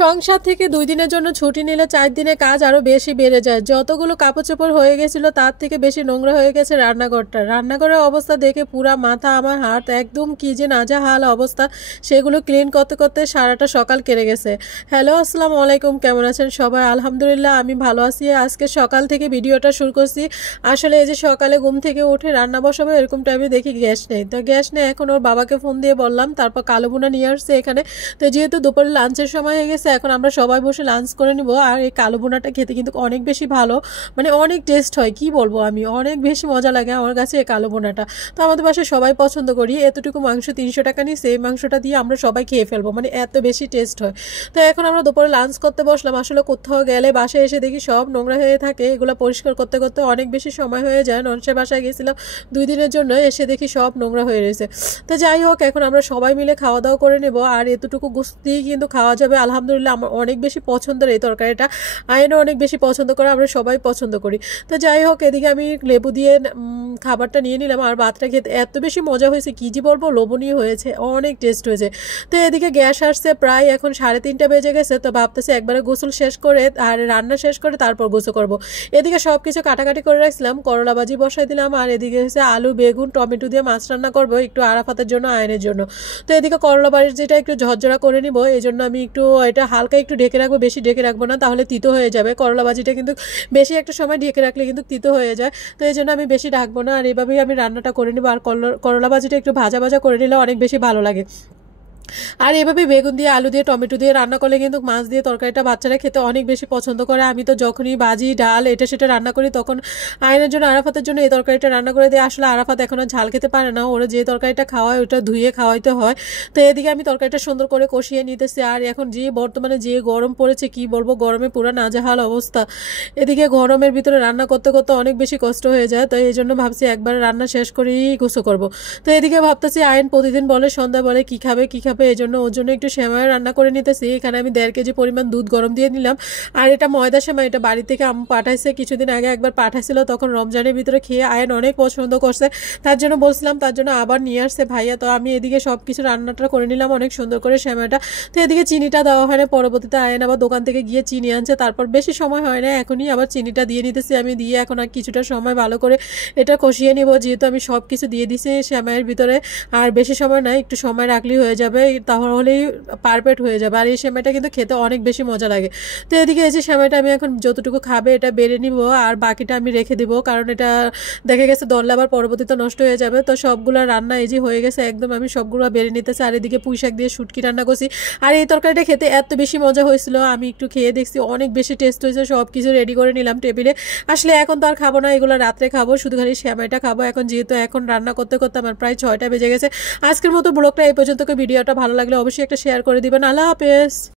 সংসার থেকে 2 দিনের জন্য ছুটি নিলে 4 দিনে কাজ আরও বেশি বেড়ে যায়। যতগুলো কাপড় চোপড় হয়ে গেছিলো তার থেকে বেশি নোংরা হয়ে গেছে রান্নাঘরটা। রান্নাঘরের অবস্থা দেখে পুরা মাথা আমার হাত একদম কি যে নাজেহাল অবস্থা। সেগুলো ক্লিন করতে করতে সারাটা সকাল কেটে গেছে। হ্যালো, আসসালামু আলাইকুম, কেমন আছেন সবাই? আলহামদুলিল্লাহ আমি ভালো আছি। আজকে সকাল থেকে ভিডিওটা শুরু করছি। আসলে এই যে সকালে ঘুম থেকে উঠে রান্না বসাবো এরকম টাইমে দেখি গ্যাস নেই। তো গ্যাস নেই, এখন ওর বাবাকে ফোন দিয়ে বললাম, তারপর কালো বোনা নিয়ে আসছে এখানে। তো যেহেতু দুপুরে লাঞ্চের সময় হয়ে গেছে, এখন আমরা সবাই বসে লাঞ্চ করে নিব। আর এই কালো বোনাটা খেতে কিন্তু অনেক বেশি ভালো, মানে অনেক টেস্ট হয়, কি বলবো, আমি অনেক বেশি মজা লাগে আমার কাছে এই কালো বোনাটা। তো আমাদের বাসায় সবাই পছন্দ করি। এতটুকু মাংস 300 টাকা নিয়ে সেই মাংসটা দিয়ে আমরা সবাই খেয়ে ফেলবো, মানে এত বেশি টেস্ট হয়। তো এখন আমরা দুপুরে লাঞ্চ করতে বসলাম। আসলে কোথাও গেলে বাসায় এসে দেখি সব নোংরা হয়ে থাকে, এগুলো পরিষ্কার করতে করতে অনেক বেশি সময় হয়ে যায়। ননসের বাসায় গেছিলাম 2 দিনের জন্য, এসে দেখি সব নোংরা হয়ে রয়েছে। তো যাই হোক, এখন আমরা সবাই মিলে খাওয়া দাওয়া করে নেব। আর এতটুকু গোস্ত দিয়ে কিন্তু খাওয়া যাবে আলহামদুলিল্লাহ। আমার অনেক বেশি পছন্দের এই তরকারিটা, আয়নও অনেক বেশি পছন্দ করে, আমরা সবাই পছন্দ করি। তো যাই হোক, এদিকে আমি লেবু দিয়ে খাবারটা নিয়ে নিলাম। আর ভাতটা খেতে এত বেশি মজা হয়েছে, কী যে বলবো, লোভনীয় হয়েছে, অনেক টেস্ট হয়েছে। তো এদিকে গ্যাস আসছে প্রায় এখন 3:30 বেজে গেছে। তো ভাবতেছি একবারে গোসল শেষ করে আর রান্না শেষ করে তারপর গোসল করব। এদিকে সব কিছু কাটাকাটি করে রাখছিলাম, করলা ভাজি বসাই দিলাম। আর এদিকে হচ্ছে আলু, বেগুন, টমেটো দিয়ে মাছ রান্না করবো একটু আরাফাতের জন্য, আয়নের জন্য। তো এদিকে করলা ভাজিটা একটু ঝরঝরা করে নিব, এই জন্য আমি একটু এটা হালকা একটু ঢেকে রাখবো, বেশি ঢেকে রাখবো না, তাহলে তিতো হয়ে যাবে। করলা ভাজিটা কিন্তু বেশি একটা সময় ঢেকে রাখলে কিন্তু তিতো হয়ে যায়। তো এই জন্য আমি বেশি ঢাকবো না, আর এভাবেই আমি রান্নাটা করে নিব। আর করলা ভাজিটা একটু ভাজা ভাজা করে নিলে অনেক বেশি ভালো লাগে। আর এভাবে বেগুন দিয়ে, আলু দিয়ে, টমেটো দিয়ে রান্না করলে কিন্তু মাছ দিয়ে তরকারিটা বাচ্চারা খেতে অনেক বেশি পছন্দ করে। আমি তো যখনই ভাজি, ডাল এটা সেটা রান্না করি তখন আয়নের জন্য, আরাফাতের জন্য এই তরকারিটা রান্না করে দিই। আসলে আরাফাত এখন আর ঝাল খেতে পারে না, ওরা যে তরকারিটা খাওয়ায় ওটা ধুয়ে খাওয়াইতে হয়। তো এদিকে আমি তরকারিটা সুন্দর করে কষিয়ে নিতেছি। আর এখন যে বর্তমানে যে গরম পড়েছে, কি বলবো, গরমে পুরো নাজেহাল অবস্থা। এদিকে গরমের ভিতরে রান্না করতে করতে অনেক বেশি কষ্ট হয়ে যায়। তো এই জন্য ভাবছি একবার রান্না শেষ করেই গোসল করবো। তো এদিকে ভাবতেছি আয়ন প্রতিদিন বলে, সন্ধ্যা বলে কি খাবে কি খাবে, এই জন্য ওর জন্য একটু সেমাই রান্না করে নিতেছি। এখানে আমি 1.5 কেজি পরিমাণ দুধ গরম দিয়ে নিলাম। আর এটা ময়দা সেমাই, এটা বাড়ি থেকে আম্মু পাঠাইছে, কিছুদিন আগে একবার পাঠাইছিল, তখন রমজানের ভিতরে খেয়ে আয়ন অনেক পছন্দ করছে, তার জন্য বলছিলাম, তার জন্য আবার নিয়ে আসছে ভাইয়া। তো আমি এদিকে সব কিছু রান্নাটা করে নিলাম অনেক সুন্দর করে সেমাইটা। তো এদিকে চিনিটা দেওয়া হয় না, পরবর্তীতে আয়ন আবার দোকান থেকে গিয়ে চিনি আনছে, তারপর বেশি সময় হয় না, এখনই আবার চিনিটা দিয়ে নিতেছি আমি। দিয়ে এখন আর কিছুটা সময় ভালো করে এটা কষিয়ে নিব, যেহেতু আমি সব কিছু দিয়ে দিছি সেমাইয়ের ভিতরে। আর বেশি সময় নাই, একটু সময় রাখলেই হয়ে যাবে, তাহলেই পারফেক্ট হয়ে যাবে। আর এই সেমাইটা কিন্তু খেতে অনেক বেশি মজা লাগে। তো এদিকে এই যে সেমাইটা আমি এখন যতটুকু খাবে এটা বেড়ে নিব, আর বাকিটা আমি রেখে দিব, কারণ এটা দেখে গেছে দরলে আবার পরবর্তীতে নষ্ট হয়ে যাবে। তো সবগুলো রান্না এই যে হয়ে গেছে একদম, আমি সবগুলো বেড়ে নিতেছি। আর এদিকে পুঁই শাক দিয়ে শুটকি রান্না করছি। আর এই তরকারিটা খেতে এত বেশি মজা হয়েছিল, আমি একটু খেয়ে দেখছি, অনেক বেশি টেস্ট হয়েছে। সব কিছু রেডি করে নিলাম টেবিলে। আসলে এখন তো আর খাবো না এগুলো, রাত্রে খাবো, শুধু খালি সেমাইটা খাবো এখন, যেহেতু এখন রান্না করতে করতে আমার প্রায় 6টা বেজে গেছে। আজকের মতো ব্লগটা এই পর্যন্ত। ভিডিওটা ভালো লাগলে অবশ্যই একটা শেয়ার করে দিবেন। আল্লাহ হাফেজ।